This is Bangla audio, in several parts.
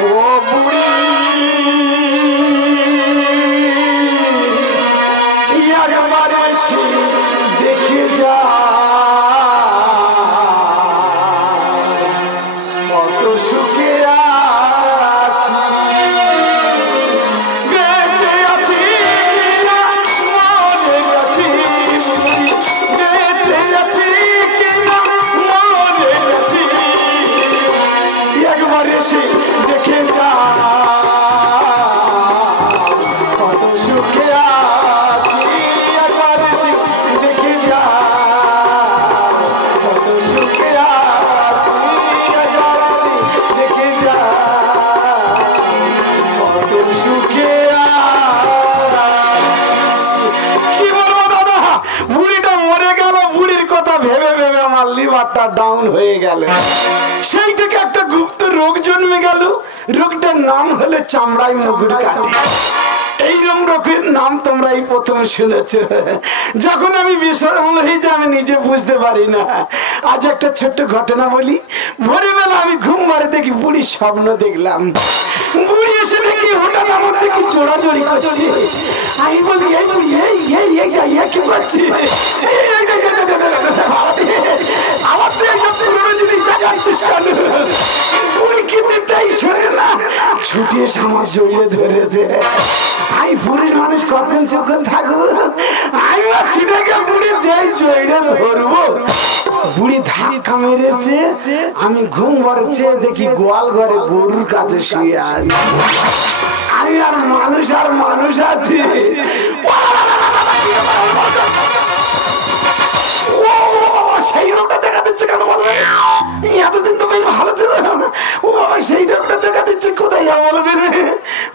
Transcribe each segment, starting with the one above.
ও বুড়ি একবার এসে দেখে যা কত সুখে আছি বেঁচে আছি না মরে গেছি বেঁচে আছি কিনা মরে গেছি একবার এসে দেখে যা কত সুখে আছি একবার এসে দেখে যা কত সুখে আছি একবার এসে দেখে যা কত সুখে কি বলবো দাদা বুড়িটা মরে গেল বুড়ির কথা ভেবে ভেবে আমার লিভারটা ডাউন হয়ে গেল সেই থেকে একটা গুপ্ত রোগ জন্মে গেল রোগটার নাম হলো চামড়ায় মুগুর কাটে এইরকম রোগের নাম তোমরা এই প্রথম শুনেছ যখন আমি বিষণ্ণ হয়ে যাই আমি নিজে বুঝতে পারি না আজ একটা ছোট্ট ঘটনা বলি ভোরবেলা আমি ঘুম মারে দেখি বুড়ির স্বপ্ন দেখলাম বুড়ি এসে দেখি হঠাৎ আমার দেখি জোড়াজোড়ি করছে আমি বলি এই বুড়ি এই কি করছি আমার তো এইসব পুরোনো জিনিস জাগাচ্ছিস কেন বুড়ি কি চিন্তাই শোনে না ছুটি এসে আমার জড়িয়ে ধরেছে আমি পুরুষ মানুষ কতদিন চোখ থাকবো আমি ছিটাকে বুড়ি যেই জড়িয়ে ধরবো বুড়ি ধাক্কা মেরেছে আমি ঘুম ঘরে চেয়ে দেখি গোয়াল ঘরে গরুর কাছে শুয়ে আছি আমি আর মানুষ আছি সেই রোগটা দেখা দিচ্ছে কেন বলবে এতদিন তো বেশ ভালো ছিল ও বাবা সেই রোগটা দেখা দিচ্ছে কোথায় যাবো বলো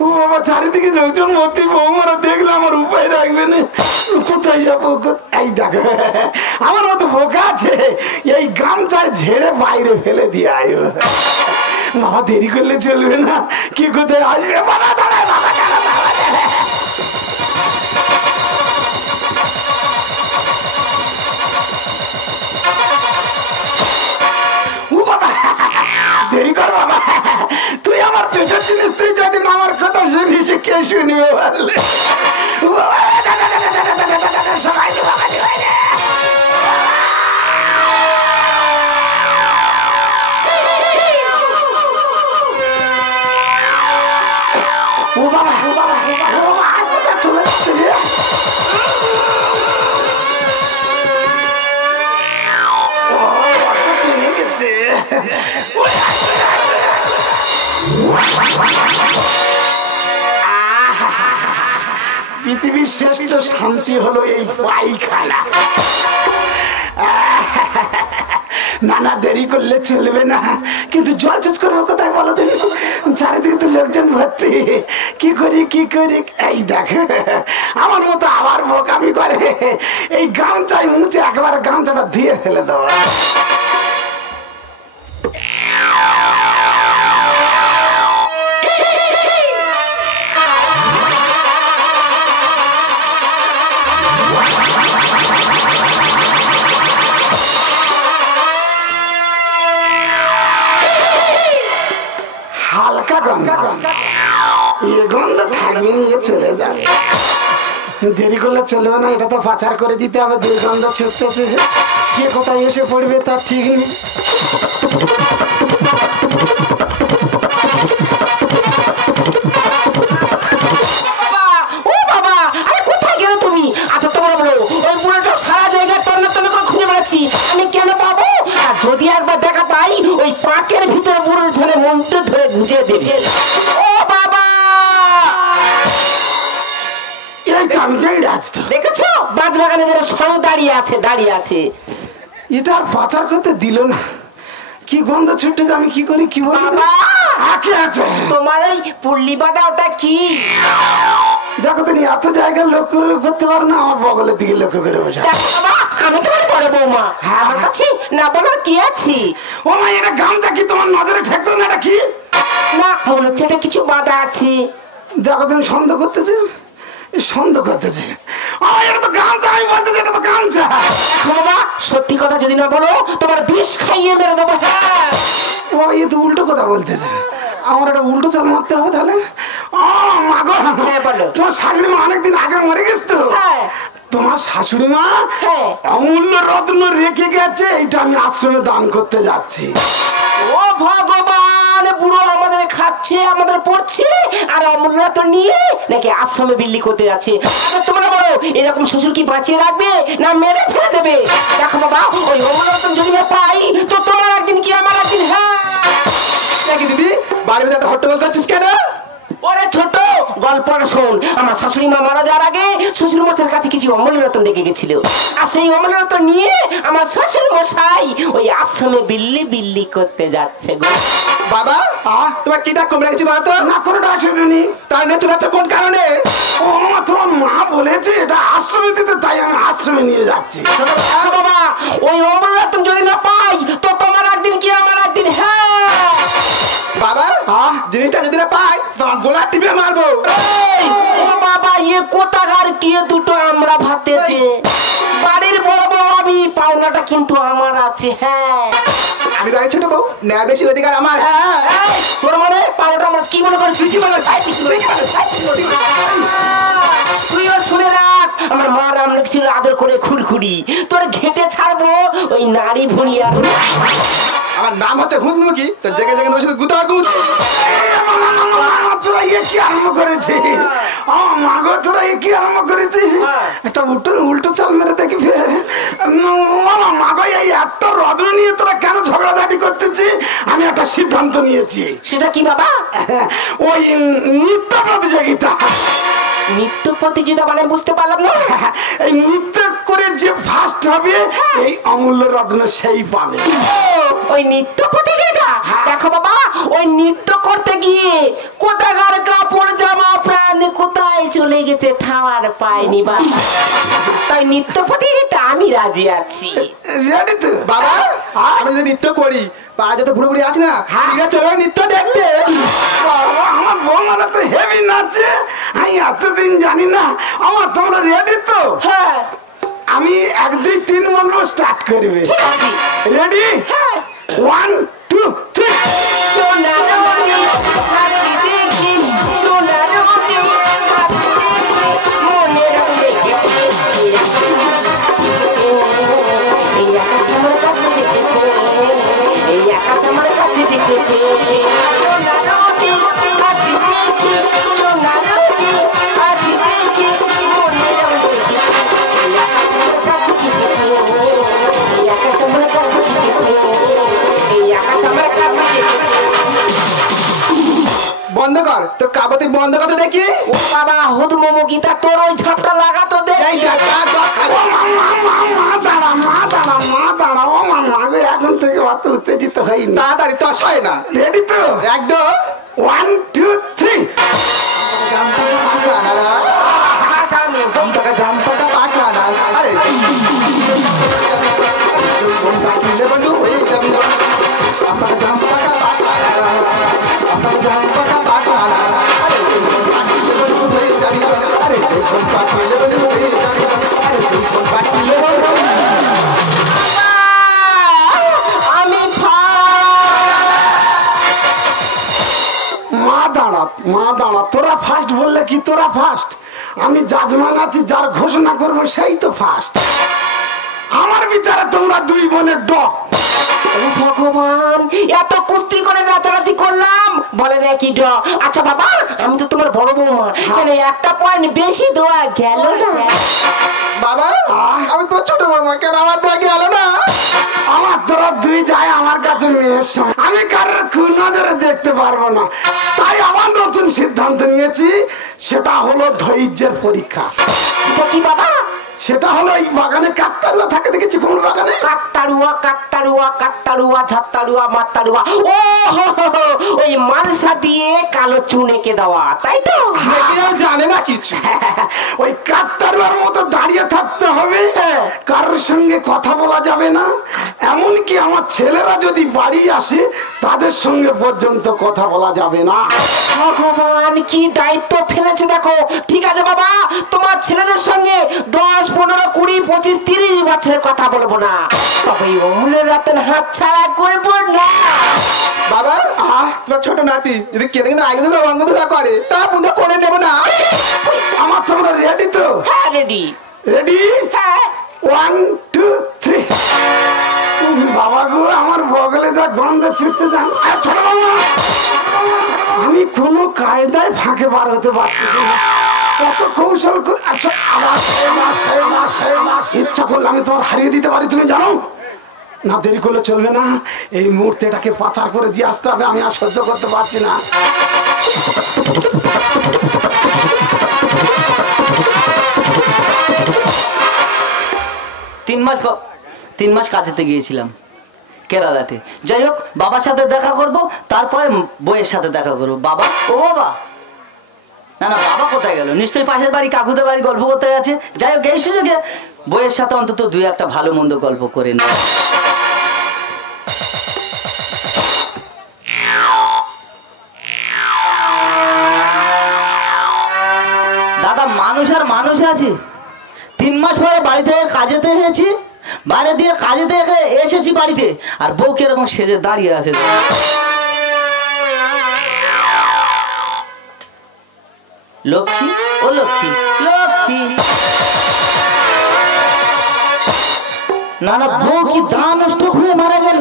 ও বাবা চারিদিকে লোকজন ভর্তি বৌমারা দেখলে আমার উপায় রাখবে না কোথায় যাবো এই দেখো আমার মতো বোকা আছে এই গামছায় ঝেড়ে বাইরে ফেলে দিয়ে আসবে বাবা দেরি করলে চলবে না কি কোথায় আসবে বাবা দাঁড়ায় বাবা দেরি কর বাবা তুই আমার পেটের জিনিস তুই যদি আমার কথা শুনিস কে শুনিবে বললে সবাই ও বাবা আসতে চলে যাচ্ছে টেনে গেছে পৃথিবীর শ্রেষ্ঠ শান্তি হলো এই পায়খানা নানা দেরি করলে চলবে না কিন্তু জল চাষ করবো কোথায় বলো তুমি চারিদিকে তো লোকজন ভর্তি কি করি এই দেখ আমার মতো আবার বোকামি করে এই গামছায় মুছে একবার গামছাটা ধুয়ে ফেলে দেবো হালকা গন্ধ এই গন্ধ থাকবে নিয়ে চলে যাবে দেরি করলে চলবে না এটা তো পাচার করে দিতে হবে দুর্গন্ধ ছুটতেছে কে কোথায় এসে পড়বে তার ঠিক নেই আমি কেন পাবো আর যদি একবার দেখা পাই ওই পাকের ভিতরে বুড়োর ঝালে মনটা ধরে গুঁজে দেবে ও বাবা দেখেছো বাজবাগানে যারা সব দাঁড়িয়ে আছে এটা আর পাচার করতে দিল না কি গন্ধ ছুটে আমি কি করি কি বাবা আছে তোমার এই পুল্লি বাটা ওটা কি দেখো তুমি এত জায়গায় লক্ষ্য করতে পারো না আমার বগলের দিকে লক্ষ্য করে বসে আমি তোমার বড় বৌমা আমার কাছে না বলার কি আছে ও মা এটা গামছা কি তোমার নজরে ঠেকতো না এটা কি না মনে হচ্ছে এটা কিছু বাধা আছে দেখো তুমি সন্দেহ করতেছে এটা তো গামছা আমি বলতেছি এটা তো গামছা বাবা সত্যি কথা যদি না বলো তোমার বিষ খাইয়ে মেরে দেবো ও এ তো উল্টো কথা বলতেছে, আমার একটা উল্টো চাল মারতে হবে তাহলে। ও মা গো, তোমার শাশুড়ি মা অনেকদিন আগে মরে গেছে তো। তোমার শাশুড়ি মা অমূল্য রত্ন রেখে গেছে, এইটা আমি আশ্রমে দান করতে যাচ্ছি। ও ভগবান, বুড়ো আমাদের খাচ্ছে, আমাদের পড়ছে, আর অমূল্য রত্ন নিয়ে নাকি আশ্রমে বিল্লি করতে যাচ্ছে। আচ্ছা তোমরা বলো, এরকম শ্বশুর কি বাঁচিয়ে রাখবে না মেরে ফেলে দেবে? দেখো বাবা, ওই অমূল্য রত্ন যদি না পাই তো তোমার একদিন কি আমার একদিন। হ্যাঁ নাকি দিদি, বাড়ির ভিতরে হট্টগোল করছিস কেন? ওরে ছোট, গল্পটা শোন। আমার শাশুড়ি মা মারা যাওয়ার আগে শ্বশুর মশাইয়ের কাছে কিছু অমূল্য রত্ন রেখে গেছিল, আর সেই অমূল্য রত্ন নিয়ে আমার শ্বশুর মশাই ওই আশ্রমে বিল্লি বিল্লি করতে যাচ্ছে গো। বাবা, তোমার কি ডাক কম রেখেছি বলতো? না কোনো ডাকনি। তার নিয়ে চলে যাচ্ছ কোন কারণে? ও মা, তোমার মা বলেছে এটা আশ্রমে দিতে, তাই আমি আশ্রমে নিয়ে যাচ্ছি। বাবা, ওই অমূল্য রত্ন যদি না পাই তো তোমার একদিন কি আমার একদিন। হ্যাঁ বাবা, জিনিসটা যদি না পাই তোমার গোলা টিপে মারবো। ও বাবা, এ কোথাকার কে দুটো আমরা ভাতে দে, বাড়ির বড় বউ আমি, পাওনাটা কিন্তু আমার আছে। হ্যাঁ আমি বাড়ির ছোট বউ, ন্যায় বেশি অধিকার আমার। হ্যাঁ তোর মনে পাওনাটা আমার কি মনে করছিস? কি মনে তুইও শুনে রাখ, আমার মা রাম ছিল আদর করে খুরখুরি, তোর ঘেটে ছাড়বো ওই নারী ভুলিয়া। আমার নাম হচ্ছে হুমুকি, তো জেগে জেগে তোমার সাথে গুতাগুত। তোরা এ কি আরম্ভ করেছে? আমার মা গো, তোরা এ কি আরম্ভ করেছে? একটা উল্টো চাল মেরে দেখি ফের। আমার মা গো, এই একটা রত্ন নিয়ে তোরা কেন ঝগড়াঝাটি করতেছি? আমি একটা সিদ্ধান্ত নিয়েছি। সেটা কি বাবা? ওই নৃত্য প্রতিযোগিতা। নৃত্য প্রতিযোগিতা মানে বুঝতে পারলাম না। এই নৃত্য করে যে ফার্স্ট হবে এই অমূল্য রত্ন সেই পাবে। ওই নৃত্য প্রতিযোগিতা? দেখো বাবা, ওই নৃত্য করতে গিয়ে কোথাকার কাপড় জামা প্যান্ট কোথায় চলে গেছে ঠাওয়ার পায়নি বাবা। তাই নৃত্য প্রতিযোগিতা আমি রাজি আছি। রেডি তো বাবা? আমি যদি নৃত্য করি, পাড়া যত বুড়ো বুড়ি আছে না, চলো নৃত্য দেখতে। আমার বৌমারা তো হেভি নাচে, আমি এতদিন জানি না। আমার তোমরা রেডি তো? হ্যাঁ আমি 1 2 3 বলবো, স্টার্ট করবে। ঠিক আছে। রেডি? 1 2 3। সোনার মনি হাসি দেখি, সোনার মনি হাসি দেখি, মনে রং লেগেছে, এই আকাশ আমার কাছে ডেকেছে, এই আকাশ আমার কাছে ডেকেছে। সোনার মনি হাসি দেখি, সোনার মনি হাসি দেখি, মনে রং লেগেছে, এই আকাশ আমার কাছে ডেকেছে, এই আকাশ আমার কাছে ডেকেছে, এই আকাশ আমার কাছে ডেকেছে। বন্ধ কর তোর কাবতি, বন্ধ করতে দেখি। ও বাবা, হুদু মোমো গীতা, তোর ওই ঝাপটা লাগাতো দে। এই দেখ, ও মা দাঁড়া, মা দাঁড়া, মা দাঁড়া। ও মা গো, এখন থেকে অত উত্তেজিত হয়নি। তাড়াতাড়ি তো হয় না। রেডি তো? একদম। 1 2 3। জামপাটা পাকা না, আরে বন্ধু হয়ে যাবি। আমার জামপাটা পাকা না, আমার জামপাটা পাকা না, আরে বন্ধু হয়ে যাবি। আরে বন্ধু হয়ে যাবি, আরে বন্ধু। আমি মা দাঁড়া, তোরা ফার্স্ট বললে কি? তোরা ফার্স্ট? আমি জাজমান আছি, যার ঘোষণা করবো সেই তো ফার্স্ট। আমার বিচারে তোমরা 2 বোনের ড। ভগবান, এত কুস্তি করে নাচানাচি করলাম, বলে যায় কি ড। আচ্ছা বাবা, আমি তো তোমার বড় বৌমা, মানে একটা পয়েন্ট বেশি দেওয়া গেল না? বাবা, আমি তো ছোট মামা, কেন আমার দেওয়া গেল না? আমার তোরা 2 যায় আমার কাছে মেয়ের সময়, আমি কারোর কুনজরে দেখতে পারবো না। তাই আবার নতুন সিদ্ধান্ত নিয়েছি, সেটা হলো ধৈর্যের পরীক্ষা। সেটা কি বাবা? সেটা হলো এই বাগানে কাকতারুয়া থাকে, দেখেছি কোন বাগানে? কাকতারুয়া, কাকতারুয়া, কাকতারুয়া, ঝাত্তারুয়া, মাত্তারুয়া। ও ওই মালসা দিয়ে কালো চুন এঁকে দেওয়া, তাই তো? জানে না কিছু। ওই কাকতারুয়ার মতো দাঁড়িয়ে থাকতে হবে, কারোর সঙ্গে কথা বলা যাবে না, এমনকি আমার ছেলেরা যদি বাড়ি আসে তাদের সঙ্গে পর্যন্ত কথা বলা যাবে না। ভগবান কি দায়িত্ব ফেলেছে দেখো। ঠিক আছে বাবা, তোমার ছেলেদের সঙ্গে 10, 15, 20, 25, 30 বছরের কথা বলবো না, তবে অমূল্যের রতন হাত ছাড়া করবো না। বাবা তোমার ছোট নাতি যদি কেঁদে কেঁদে আগে ধরে অঙ্গ ধরা করে তা পুজো করে নেবো না। আমার তোমরা রেডি তো? হ্যাঁ রেডি। রেডি? হ্যাঁ। 1, 2, 3। বাবা গো, আমার বগলে যা গন্ধ ছুটতে যান। আমি কোনো কায়দায় ফাঁকে বার হতে পারছি না, কত কৌশল করে। আচ্ছা ইচ্ছা করলে আমি তোমার হারিয়ে দিতে পারি, তুমি জানো না। দেরি করলে চলবে না, এই মুহূর্তে এটাকে পাচার করে দিয়ে আসতে হবে, আমি আর সহ্য করতে পারছি না। তিন মাস কাজেতে গিয়েছিলাম কেরালাতে। যাই হোক, বাবার সাথে দেখা করব, তারপরে বইয়ের সাথে দেখা করব। বাবা, ও বাবা, না না, বাবা কোথায় গেল? নিশ্চয়ই পাশের বাড়ি কাকুদের বাড়ি গল্প করতে গেছে। যাই হোক, এই সুযোগে বইয়ের সাথে অন্তত 2-1টা ভালো মন্দ গল্প করে নি। দাদা, মানুষ আর মানুষ আছে। 3 মাস পরে বাড়ি থেকে কাজেতে এসেছি, বাইরে দিয়ে কাজে থেকে এসেছি বাড়িতে, আর বউ কিরকম সেজে দাঁড়িয়ে আছে। লক্ষ্মী, ও লক্ষ্মী, লক্ষ্মী। না না, বউ কি দাঁড়া নষ্ট হয়ে মারা গেল?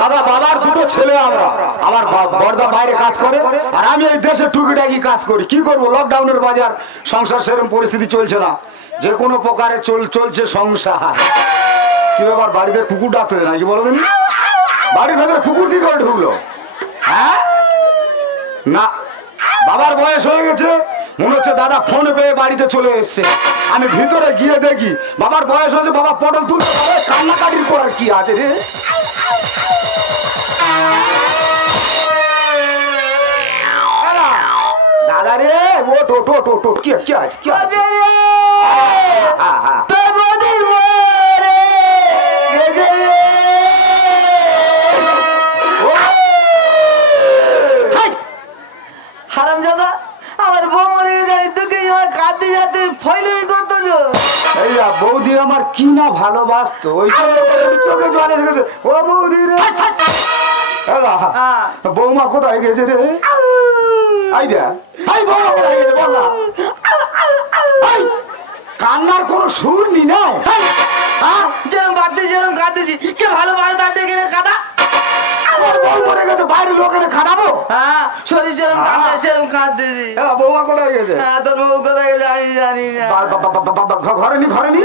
দাদা, বাবার দুটো ছেলে আমরা, আমার বড়দা বাইরে কাজ করে আর আমি এই দেশে টুকিটাকি কাজ করি। কি করবো, লকডাউনের বাজার, সংসার সেরকম পরিস্থিতি চলছে না, যে কোনো প্রকারে চলছে সংসার। কি ব্যাপার, বাড়িতে কুকুর ডাকতে নাকি বলো দিন? বাড়ির ভেতরে কুকুর কি করে ঢুকলো? হ্যাঁ না, বাবার বয়স হয়ে গেছে, মনে হচ্ছে দাদা ফোন পেয়ে বাড়িতে চলে এসছে। আমি ভিতরে গিয়ে দেখি বাবার বয়স হয়েছে, বাবা পটল তুলতে পারে, কান্নাকাটির করার কি আছে রে? দাদা রে, ওট ওট ওট ওট ওট, কি আছে কি আছে? হ্যাঁ হ্যাঁ, হারামজাদা, আমার বউ মরে যায়, তোকে কাঁদতে যাতে ফয়লমি করতো। এই বৌদি আমার কি না ভালোবাসতো, ওই চোখে জল এসে গেছে। ও বৌদি রে, বৌমা কোথায় গেছে রে? কান্নার কোন সুর নি না, যেরকম কাঁদতেছি যেরকম কাঁদতেছি, কে ভালো ভালো তার ডেকে কাদা। আমার বউ মরে গেছে, বাইরে লোকেরা খাটাবো? হ্যাঁ, শরীর যেরকম কাঁদতে সেরকম কাঁদতেছি। বৌমা কোথায় গেছে? হ্যাঁ, তোর বউ কোথায় গেছে আমি জানি না। ঘরে নি, ঘরে নি।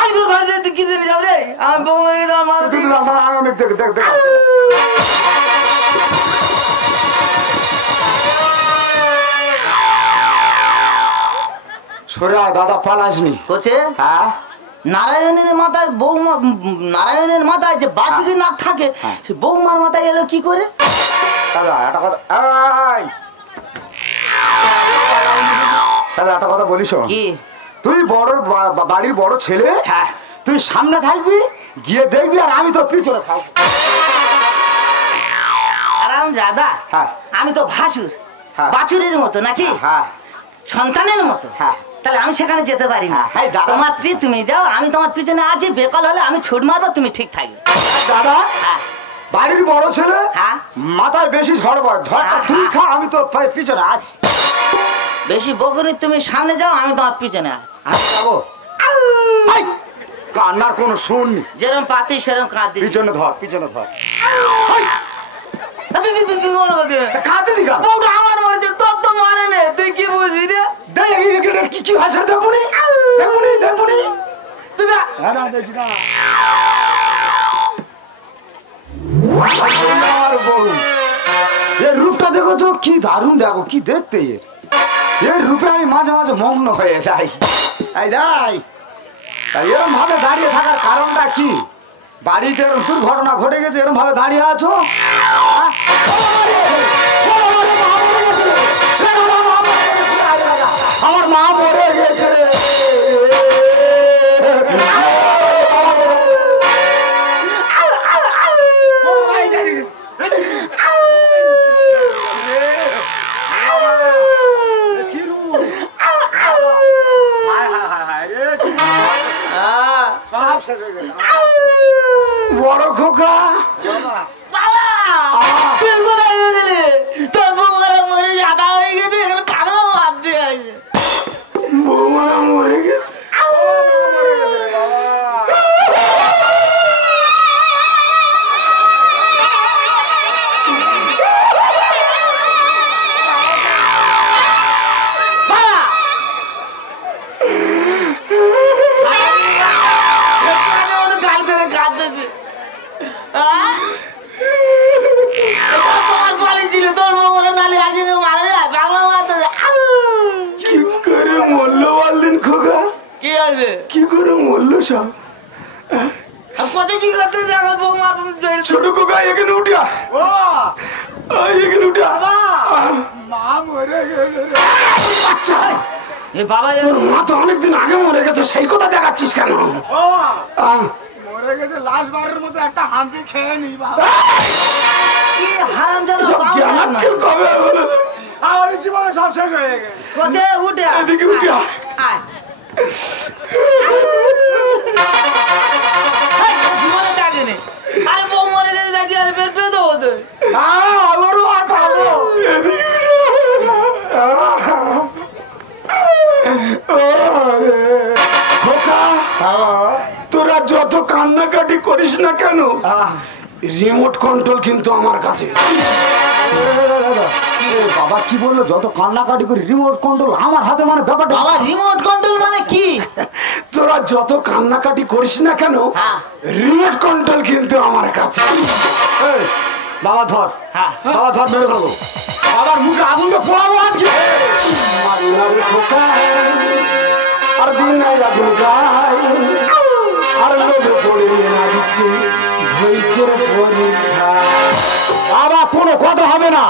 আমি তোর ঘরে যেতে কি জেনে যাও রে? আমার বউ মরে গেছে, আমার মা সরে আয় দাদা, পালাসনি কোচে। হ্যাঁ, নারায়ণের মাথায় বৌমা, নারায়ণের মাথায় যে বাসুকি নাক থাকে, সে বৌমার মাথায় এলো কি করে? দাদা একটা কথা, দাদা একটা কথা বলিস কি? তুই বড় বাড়ির বড় ছেলে, হ্যাঁ, তুই সামনে থাকবি, গিয়ে দেখবি, আর আমি তো পিছনে থাকবো। আরাম জাদা, হ্যাঁ, আমি তো ভাসুর, হ্যাঁ, বাছুরের মতো নাকি? হ্যাঁ, সন্তানের মতো। হ্যাঁ, তাহলে আমি সেখানে যেতে পারি না। হ্যাঁ, দাদা। তোমার স্ত্রী তুমি যাও, আমি তোমার পিছনে আছি, বেকাল হলে আমি ছুট মারবো, তুমি ঠিক থাকবে। দাদা, হ্যাঁ, বাড়ির বড় ছেলে, হ্যাঁ, মাথায় বেশি ঝড় পড়ে, ঝড়টা তুই খা, আমি তো পিছনে আছি। বেশি বকুনি, তুমি সামনে যাও, আমি তোমার পিছনে আছি। আমি যাবো। কান্নার কোনো শুন নি, যেরকম পাতি সেরকম কাঁদি। পিছনে ধর, পিছনে ধর। কাঁদিস বউটা আমার মরেছে, তোর তো মানে নে, তুই কি বুঝবি রে? কি ভাষা দেখুনি, দেখুনি দেখুনি, দেখি না। রূপটা দেখো, কি দারুণ, দেখো কি দেখতে। এর রূপে আমি মাঝে মাঝে মগ্ন হয়ে যাই। এই যাই এরকম ভাবে দাঁড়িয়ে থাকার কারণটা কি? বাড়িতে এরকম দুর্ঘটনা ঘটে গেছে, এরকম ভাবে দাঁড়িয়ে আছো? আমার মা মরে গেছে। বড় খোকা বৌমারা মরে গেছে। কি করে মরলো বলদিন খোকা? কি করে মরলো সব? ছোট খোকা এখানে উঠিয়া, এখানে উঠিয়া। মা মরে গেছে। আচ্ছা বাবা মা তো অনেকদিন আগে মরে গেছে, সেই কথা দেখাচ্ছিস কেন? মরে গেছে, লাশ বারের মতো একটা হাম্পি খেয়ে নি বাবা। কবে বলে আমার জীবনে সব শেষ হয়ে গেছে। এদিকে উঠিয়া। আরে বউ মরে গেছে নাকি? আরে পেট পেতে হতো তোরা যত কান্নাকাটি করিস না কেন, রিমোট কন্ট্রোল কিন্তু আমার কাছে। বাবা কি বললো? যত কান্নাকাটি করি রিমোট কন্ট্রোল আমার হাতে, মানে ব্যাপারটা বাবা রিমোট কন্ট্রোল মানে কি? তোরা যত কান্নাকাটি করিস না কেন, রিমোট কন্ট্রোল কিন্তু আমার কাছে। বাবা ধর, বাবা ধর, মেরে ফেলবো। বাবার মুখে আগুন তো পোড়াবো আজকে। মারিনারে খোকা আর দিন আগুন গায়, আর লোভে পড়ে না দিচ্ছে ধৈর্যের পরীক্ষা। বাবা কোনো কথা হবে না,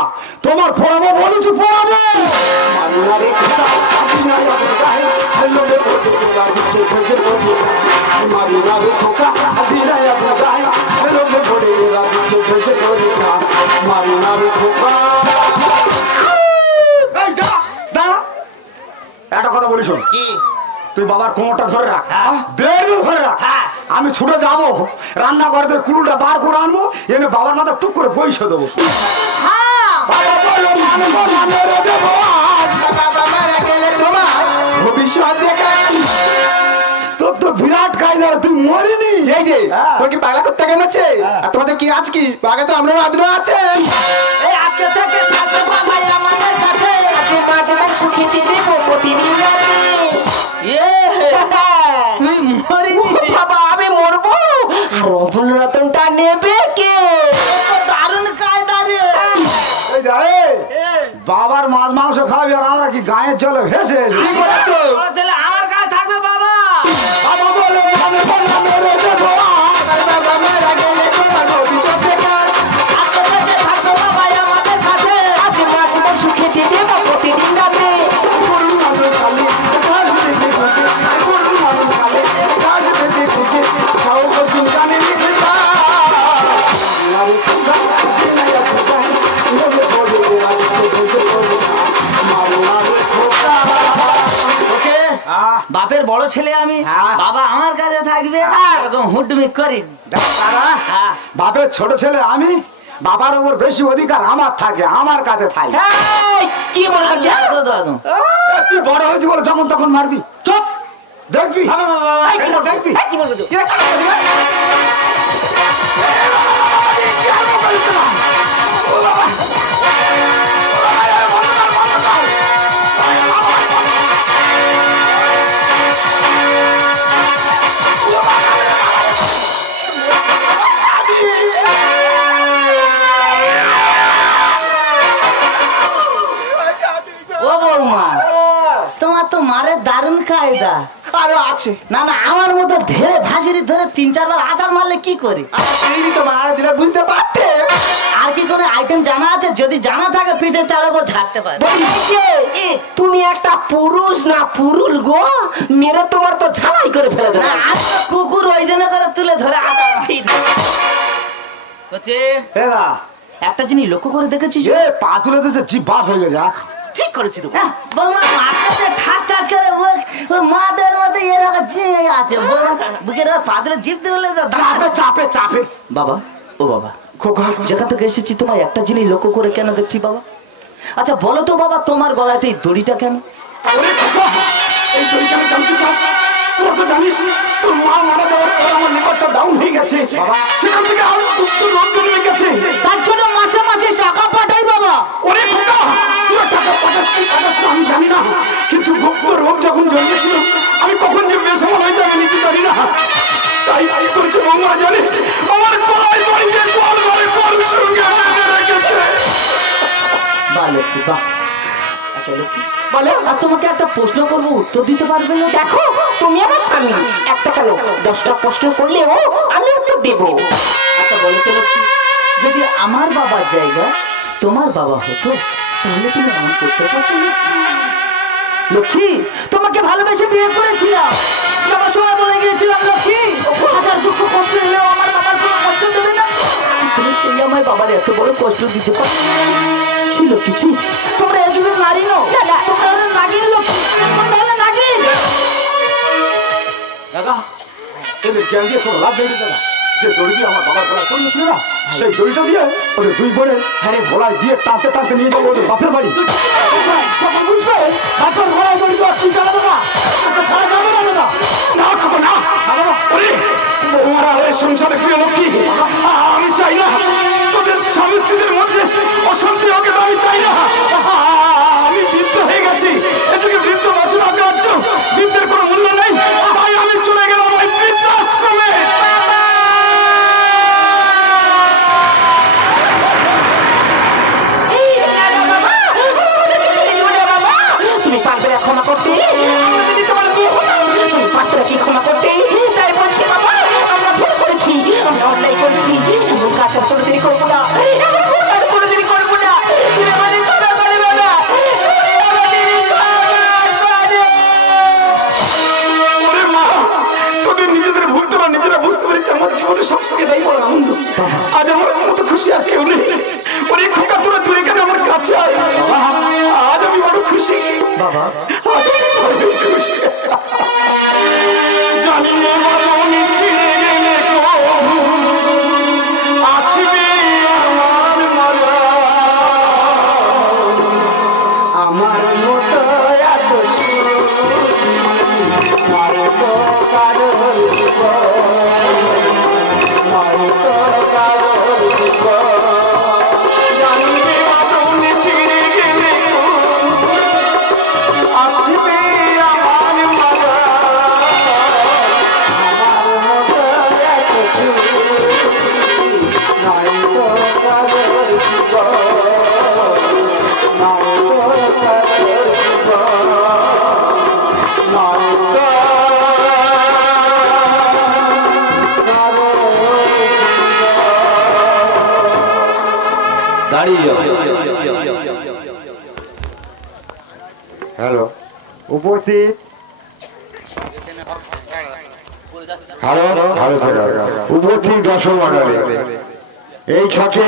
তোমার পড়াবো বলেছি, পড়াবো। মারিনারে খোকা আর দিন আগুন গায়, আর লোভে পড়ে না দিচ্ছে ধৈর্যের পরীক্ষা। মারিনারে খোকা আর দিন আগুন গায়, আর লোভে পড়ে না দিচ্ছে ধৈর্যের পরীক্ষা। মারিনারে খোকা। একটা কথা বলিস, কি? তুই বাবার কোমরটা ধরে রাখ, বেড়ে ধরে রাখ। আমি ছুটে যাবো, রান্না করে কুলুটা বার করে আনবো, এনে বাবার মাথা টুক করে বইসে দেবো। ভবিষ্যৎ দেখা তোর তো বিরাট কায়দার, তুই মরিনি। এই যে তোর কি পাগলা করতে কেমন আছে? আর তোমাদের কি আজ কি আগে তো আমরা আদর আছেন। এই আজকে থেকে থাকবে বাবাই আমাদের কাছে, আজকে বাজার সুখীতে দেব প্রতিদিন রাতে। তুই মরিনি বাবা, আমি মরবো আর অমূল্য রতনটা নেবে কে? দারুণ কায়দা রে। এই যা, এই, বাবার মাছ মাংস খাবি আর আমরা কি গায়ের জলে ভেসে এসে? কি বলেছো? বড় ছেলে আমার কাছে থাকবে বাবা। বাবা বলে মানে বললাম মেরে দেবো। বাবা মারা গেলে তোমার ভবিষ্যৎ দেখা। আজকে থেকে থাকবে বাবাই আমাদের কাছে, আজকে মাছ মাংস খেতে দেব প্রতিদিন রাতে। গরুর মাংস খালে ঘাস দেখে বসে, গরুর মাংস খালে ঘাস দেখে বসে, খাও কঠিন কানে নিতে মারিনারে খোকা আর দিন আগুন গায়, লোভে পড়ে না দিচ্ছে ধৈর্যের পরীক্ষা। মারিনারে খোকা। ওকে বাপের বড় ছেলে আমি, বাবা আমার কাছে থাকবে, এরকম হুটমি করি। দেখ তারা, বাপের ছোট ছেলে আমি, বাবার উপর বেশি অধিকার আমার থাকে, আমার কাছে থাকে। এই, কি মনে করছিস? তুই বড় হয়েছি বলে যখন তখন মারবি, চুপ। দেখবি এই, কি বলবো? দেখবি। এই, কি বলবো তুই? ও বৌমা তোমার তো মারের দারুণ কায়দা। আরো আছে। না না, আমার মতো ধেরে ভাসিরি ধরে 3-4 বার আচার মারলে কি করি? এই তো মারা দিলে বুঝতে পারতে। আর কি কোনো আইটেম জানা আছে? যদি জানা থাকে পিঠে চালাবো ঝাড়তে পারে। তুমি একটা পুরুষ না পুরুল গো, মেরে তোমার তো ঝালাই করে ফেলে দেবে। না, আজ তো কুকুর ওই জন্য করে তুলে ধরে আনাচ্ছি। এরা একটা জিনিস লক্ষ্য করে দেখেছিস? এ পা তুলে দিয়েছে, জিভ বার হয়ে গেছে। ঠিক করেছি তো। বৌমা মাথাতে ঠাস ঠাস করে মাদের মধ্যে এরকম চিড়ে আছে। বৌমা বুকের পাদরে জিভ দিলে চাপে চাপে চাপে। বাবা, ও বাবা, যেখান থেকে এসেছি তোমায় একটা জিনিস লক্ষ্য করে কেন দেখছি বাবা? আচ্ছা বলো তো বাবা, তোমার গলাতে এই দড়িটা কেন? ওরে খোকা, এই তুই কেন জানতে চাস? তোরা তো জানিস তোর মা মারা যাওয়ার পর আমার লিভারটা ডাউন হয়ে গেছে বাবা। সেখান থেকে আর গুপ্ত রোগ জন্মে গেছে। তার জন্য মাসে মাসে টাকা পাঠাই বাবা। ওরে খোকা, তুই টাকা পাঠাস কি পাঠাস না আমি জানি না, কিন্তু গুপ্ত রোগ যখন জন্মেছিল আমি কখন যে বেসামাল হয়ে যাবে নাকি জানি না। তাই কি করেছে বৌমা জানিস? আমার গলায় দড়ি দিয়ে তোর ঘরে তোর সঙ্গে বেঁধে রেখেছে। বাহ লক্ষ্মী, বাহ। আচ্ছা লক্ষ্মী, বলো, আর তোমাকে একটা প্রশ্ন করবো, উত্তর দিতে পারবে না? দেখো তুমি আমার স্বামী, একটা কেন 10টা প্রশ্ন করলেও আমি উত্তর দেবো। আচ্ছা বলো তো লক্ষ্মী, যদি আমার বাবার জায়গা তোমার বাবা হতো তাহলে তুমি এমন করতে পারতে? লক্ষ্মী, তোমাকে ভালোবেসে বিয়ে করেছিলাম, যাবার সময় বলে গিয়েছিলাম লক্ষ্মী হাজার দুঃখ কষ্ট এলেও আমার বাবার কোনো কষ্ট দেবে না। তুমি সেই আমার বাবার এত বড় কষ্ট দিতে পারো ছিল কিছু? তোমরা এদিকে নারী নো, তোমরা হলে নাগিন লক্ষ্মী, তোমরা হলে নাগিন। দাদা এদের জ্ঞান দিয়ে কোনো লাভ নেই দাদা। যে দড়ি দিয়ে আমার বাবার গলায় পড়েছিল না, সেই দড়িটা দিয়ে ওদের দুই বোনে গলায় দিয়ে টানতে টানতে নিয়ে যাবো ওদের বাপের বাড়ি। বুঝবে বাপের গলায় দড়ি তো তুই চালাবো না, ছাড়া যাবে না দাদা। না খাবো না। ওরে বৌমারা ওই সংসারে প্রিয় লক্ষ্মী, আমি চাই না তোদের স্বামী স্ত্রীদের মধ্যে অশান্তি হোক, এটা আমি চাই না। আমি বৃদ্ধ হয়ে গেছি, এদিকে বৃদ্ধ বাঁচনা কাটছ, বৃদ্ধের কোনো মূল্য নেই, তাই আমি চলে গেলাম ওই বৃদ্ধাশ্রমে। তুমি পারবে না ক্ষমা করতে? আমরা যদি তোমার বিয়ে হলো, তুমি পারবে কি ক্ষমা করতে? তাই বলছি বাবা, আমরা ভুল করেছি, আমরা অন্যায় করেছি, এমন কাজ আর কোনোদিনই করবো না, এমন ভুল কাজ কোনোদিনই করবো না। তুমি আমাদের ক্ষমা করে বাবা, তুমি আমাদের ক্ষমা করে। ওরে মা, তোদের নিজেদের ভুল তোরা নিজেরা বুঝতে পেরেছি, আমার জীবনে সবথেকে এটাই বড় আনন্দ। আজ আমার মতো খুশি আর কেউ নেই। ওরে খোকা, তোরা তুই এখানে আমার কাছে আয়। আজ আমি বড় খুশি বাবা, আজ আমি বড় খুশি। জানি না মনে ছিঁড়ে গেলে কবু আসবে আমার মায়া, আমার মতো এত হ্যালো উপস্থিত, হ্যালো হ্যালো স্যার, উপস্থিত দর্শক মণ্ডলী, এই ছকে